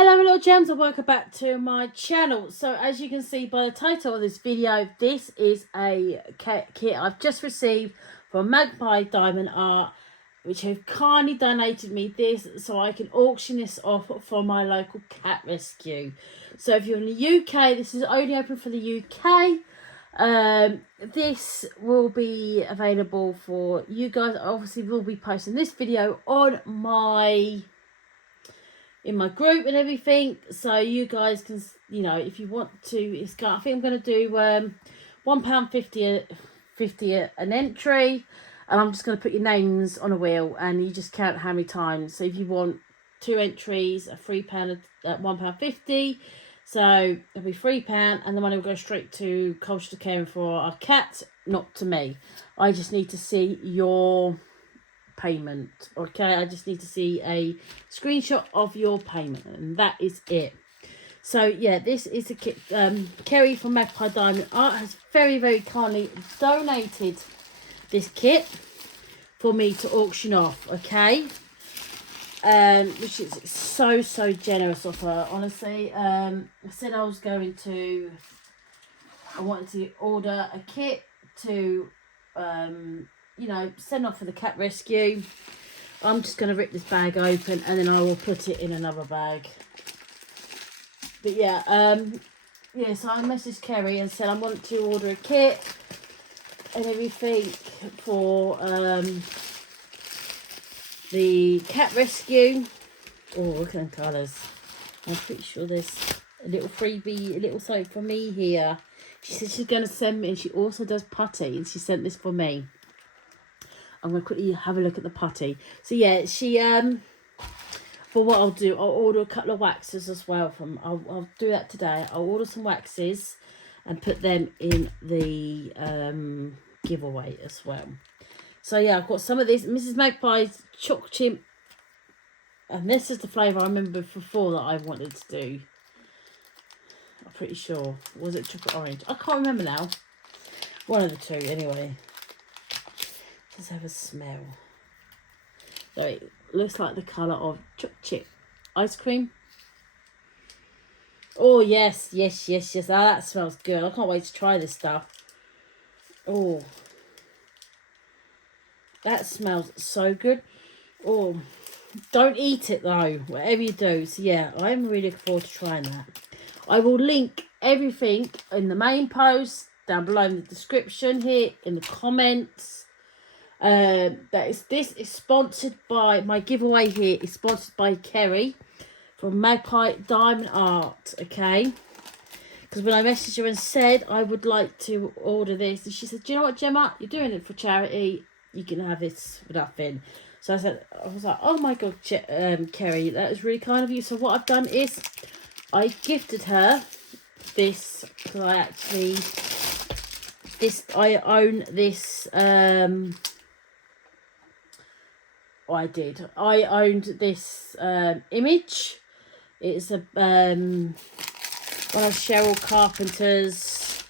Hello little gems and welcome back to my channel. So as you can see by the title of this video, this is a kit I've just received from Magpie Diamond Art, which have kindly donated me this so I can auction this off for my local cat rescue. So if you're in the UK, this is only open for the UK. This will be available for you guys. Obviously we'll be posting this video on in my group and everything, so you guys can, you know, if you want to, I think I'm going to do £1.50 an entry, and I'm just going to put your names on a wheel and you just count how many times. So if you want 2 entries at £3 at £1.50, so it'll be £3 and the money will go straight to Colchester caring for our cat, not to me. I just need to see your payment. Okay, I just need to see a screenshot of your payment and that is it. So yeah, this is a kit. Kerry from Magpie Diamond Art has very kindly donated this kit for me to auction off. Okay, which is so generous of her, honestly. I said I wanted to order a kit to you know, send off for the cat rescue. I'm just going to rip this bag open and then I will put it in another bag. But yeah, yeah, so I messaged Kerry and said I want to order a kit and everything for the cat rescue. Oh, look at the colours. I'm pretty sure there's a little freebie, a little something for me here. She said she's going to send me, and she also does putty, and she sent this for me. I'm going to quickly have a look at the putty. So yeah, she, for what I'll do, I'll order a couple of waxes as well from, I'll do that today. I'll order some waxes and put them in the giveaway as well. So yeah, I've got some of this, Mrs. Magpie's choc chip. And this is the flavour I remember before that I wanted to do. I'm pretty sure. Was it chocolate orange? I can't remember now. One of the two, anyway. Let's have a smell. So it looks like the colour of chocolate chip ice cream. Oh, yes. Oh, that smells good. I can't wait to try this stuff. Oh. That smells so good. Oh. Don't eat it though, whatever you do. So yeah, I'm really looking forward to trying that. I will link everything in the main post, down below in the description here, in the comments. This is sponsored by, my giveaway here is sponsored by Kerry from Magpie Diamond Art, okay? Because when I messaged her and said I would like to order this, and she said, do you know what, Gemma, you're doing it for charity, you can have this for nothing. So I was like, oh my God, Kerry, that is really kind of you. So what I've done is I gifted her this, because I actually, I own this, I owned this image. It's a one of Cheryl Carpenter's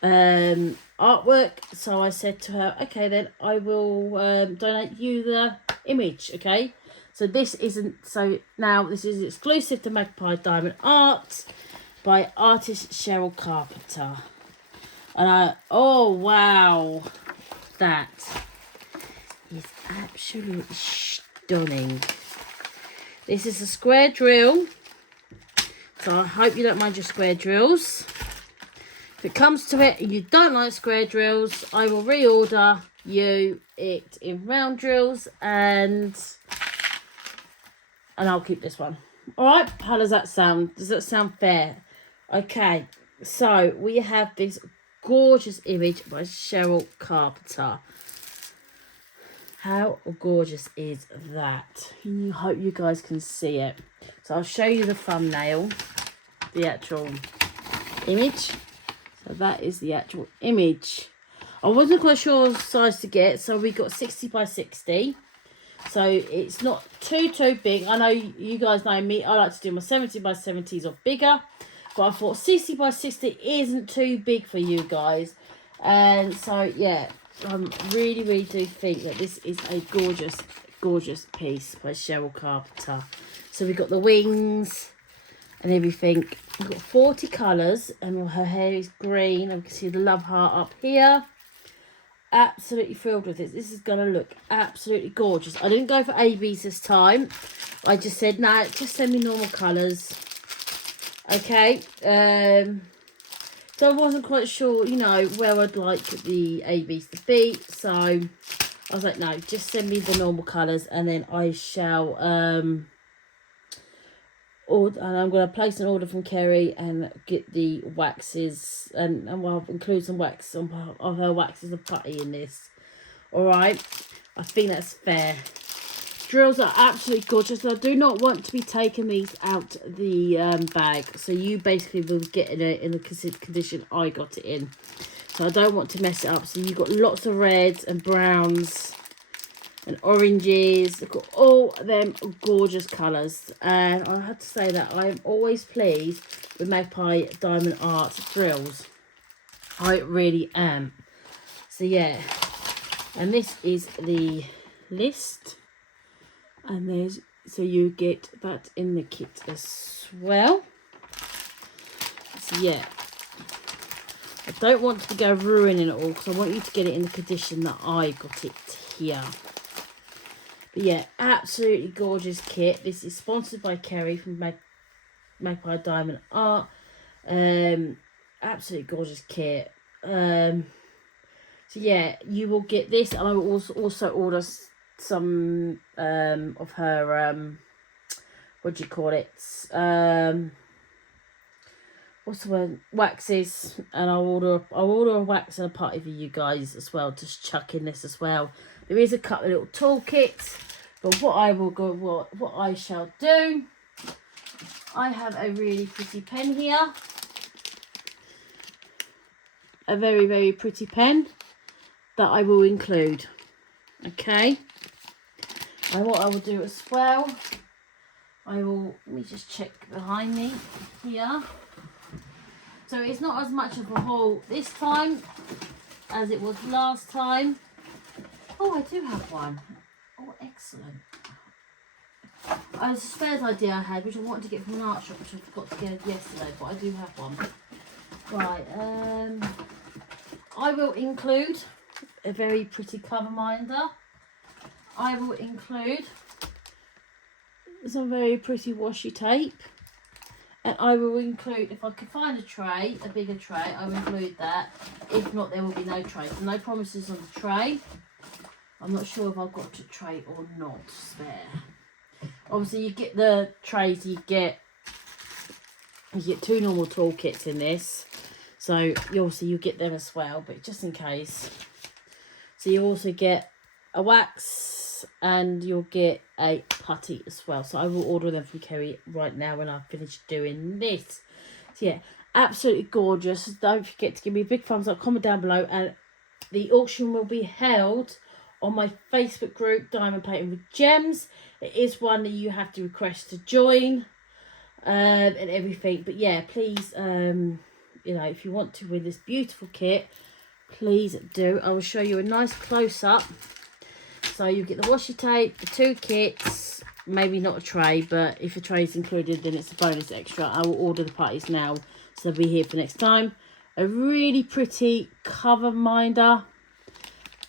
artwork. So I said to her, okay, then I will donate you the image. Okay, so this isn't, so now this is exclusive to Magpie Diamond Art by artist Cheryl Carpenter. And oh wow, that is absolutely stunning. This is a square drill, so I hope you don't mind your square drills. If it comes to it and you don't like square drills, I will reorder you it in round drills, and I'll keep this one. All right, how does that sound? Does that sound fair? Okay, so we have this gorgeous image by Cheryl Carpenter. How gorgeous is that? I hope you guys can see it. So I'll show you the thumbnail, the actual image. So that is the actual image. I wasn't quite sure what size to get, so we got 60 by 60. So it's not too big. I know you guys know me, I like to do my 70 by 70s or bigger. But I thought 60 by 60 isn't too big for you guys. And so yeah, I really do think that this is a gorgeous piece by Cheryl Carpenter. So we've got the wings and everything. We've got 40 colours, and her hair is green. I can see the love heart up here. Absolutely thrilled with this. This is going to look absolutely gorgeous. I didn't go for ABs this time. I just said, no, just send me normal colours. Okay. So I wasn't quite sure, you know, where I'd like the ABs to be. So I was like, no, just send me the normal colours, and then I shall order, and I'm going to place an order from Kerry and get the waxes, and I'll include some wax of her waxes of putty in this. Alright, I think that's fair. Drills are absolutely gorgeous. I do not want to be taking these out the bag, so you basically will get it in the condition I got it in. So I don't want to mess it up. So you've got lots of reds and browns and oranges. Look at all them gorgeous colours, and I have to say that I'm always pleased with Magpie Diamond Art drills. I really am. So yeah, and this is the list, and there's, so you get that in the kit as well. So yeah, I don't want to go ruining it all, because I want you to get it in the condition that I got it here. But yeah, absolutely gorgeous kit. This is sponsored by Kerry from Magpie Diamond Art. Absolutely gorgeous kit. So yeah, you will get this, and I will also order some of her what do you call it? What's the word? Waxes, and I'll order a wax and a putty for you guys as well. Just chuck in this as well. There is a couple of little toolkits, but what I shall do, I have a really pretty pen here. A very, very pretty pen that I will include. Okay. And what I will do as well, let me just check behind me here. So it's not as much of a haul this time as it was last time. Oh, I do have one. Oh, excellent. It was a spares idea I had, which I wanted to get from an art shop, which I forgot to get yesterday, but I do have one. Right, I will include a very pretty cover minder. I will include some very pretty washi tape. And I will include, if I could find a tray, a bigger tray, I will include that. If not, there will be no tray. So no promises on the tray. I'm not sure if I've got a tray or not spare. Obviously, you get the trays, you get 2 normal toolkits in this. So you get them as well, but just in case. So you also get a wax, and you'll get a putty as well. So I will order them from Kerry right now when I've finished doing this. So yeah, absolutely gorgeous. Don't forget to give me a big thumbs up, comment down below, and the auction will be held on my Facebook group, Diamond Painting with Gems. It is one that you have to request to join, and everything. But yeah, please, you know, if you want to win this beautiful kit, please do. I will show you a nice close-up. So you get the washi tape, the 2 kits, maybe not a tray, but if a tray is included, then it's a bonus extra. I will order the putties now, so they'll be here for next time. A really pretty cover minder,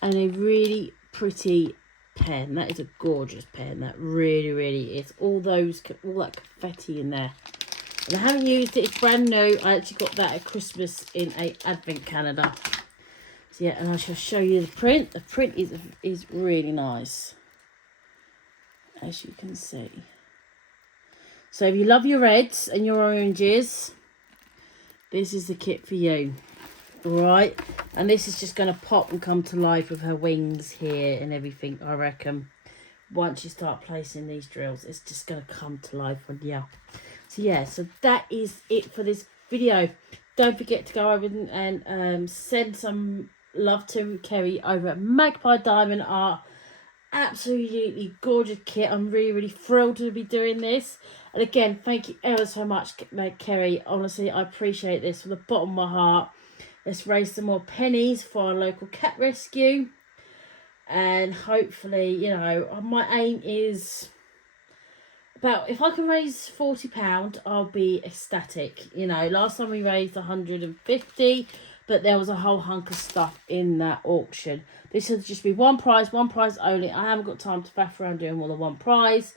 and a really pretty pen. That is a gorgeous pen. That really, really is. All that confetti in there. And I haven't used it. It's brand new. I actually got that at Christmas in a advent calendar. So yeah, and I shall show you the print. The print is really nice, as you can see. So if you love your reds and your oranges, this is the kit for you. Alright, and this is just going to pop and come to life with her wings here and everything, I reckon. Once you start placing these drills, it's just going to come to life on you. So yeah, so that is it for this video. Don't forget to go over and send some love to Kerry over at Magpie Diamond Art. Absolutely gorgeous kit. I'm really, really thrilled to be doing this. And again, thank you ever so much, Kerry. Honestly, I appreciate this from the bottom of my heart. Let's raise some more pennies for our local cat rescue. And hopefully, you know, my aim is But if I can raise £40, I'll be ecstatic. You know, last time we raised 150, but there was a whole hunk of stuff in that auction. This will just be one prize only. I haven't got time to faff around doing more than one prize.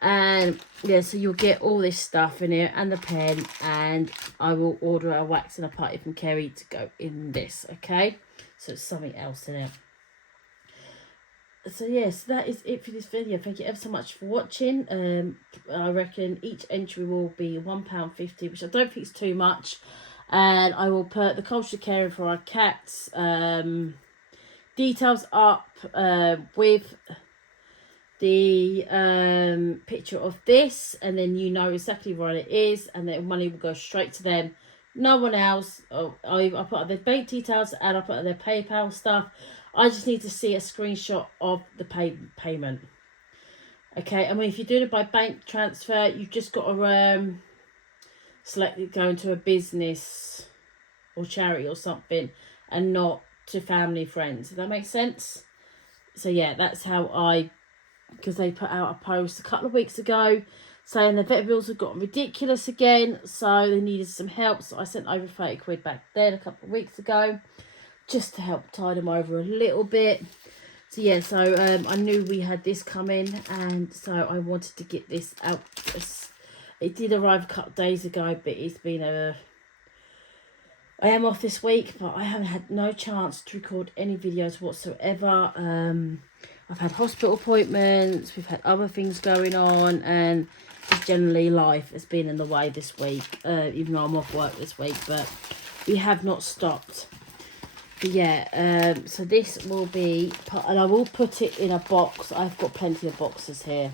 And yeah, so you'll get all this stuff in here and the pen, and I will order a wax and a putty from Kerry to go in this, okay? So it's something else in it. So yes, that is it for this video. Thank you ever so much for watching. I reckon each entry will be £1.50, which I don't think is too much. And I will put the Colchester caring for our cats details up with the picture of this, and then you know exactly what it is, and then money will go straight to them, no one else. I put up their bank details and I put up their PayPal stuff. I just need to see a screenshot of the payment. Okay, I mean, if you're doing it by bank transfer, you've just got to select it going to a business or charity or something, and not to family, friends. Does that make sense? So yeah, that's how because they put out a post a couple of weeks ago saying the vet bills have gotten ridiculous again, so they needed some help. So I sent over 30 quid back then a couple of weeks ago, just to help tide them over a little bit. So yeah, so I knew we had this coming, and so I wanted to get this out. It did arrive a couple of days ago, but it's been I am off this week, but I haven't had no chance to record any videos whatsoever. I've had hospital appointments, we've had other things going on, and just generally life has been in the way this week, even though I'm off work this week, but we have not stopped. But yeah, so this will be, and I will put it in a box. I've got plenty of boxes here,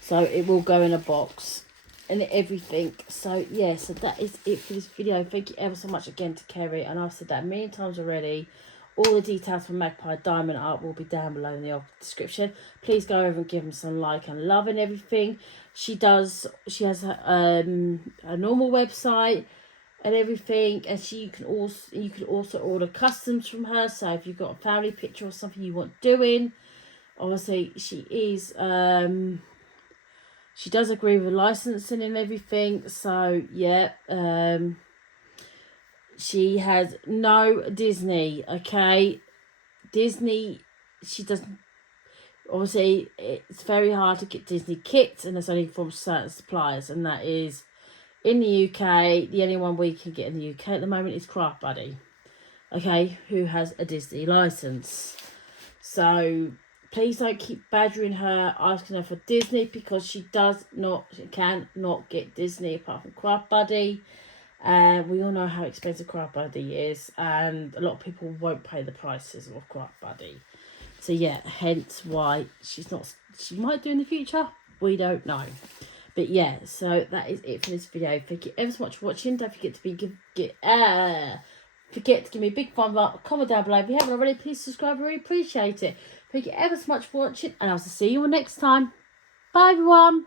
so it will go in a box and everything. So yeah, so that is it for this video. Thank you ever so much again to Kerry, and I've said that a million times already. All the details for Magpie Diamond Art will be down below in the description. Please go over and give them some like and love and everything. She has a normal website and everything, and you can also order customs from her. So if you've got a family picture or something you want doing, obviously she does agree with licensing and everything. So yeah, she has no Disney, okay? Disney, she doesn't, obviously it's very hard to get Disney kits, and it's only from certain suppliers, and that is in the UK. The only one we can get in the UK at the moment is Craft Buddy, okay, who has a Disney license. So please don't keep badgering her, asking her for Disney, because she cannot get Disney apart from Craft Buddy. We all know how expensive Craft Buddy is, and a lot of people won't pay the prices of Craft Buddy. So yeah, hence why she might do in the future, we don't know. But yeah, so that is it for this video. Thank you ever so much for watching. Don't forget to give me a big thumbs up, comment down below. If you haven't already, please subscribe. I really appreciate it. Thank you ever so much for watching, and I'll see you all next time. Bye everyone.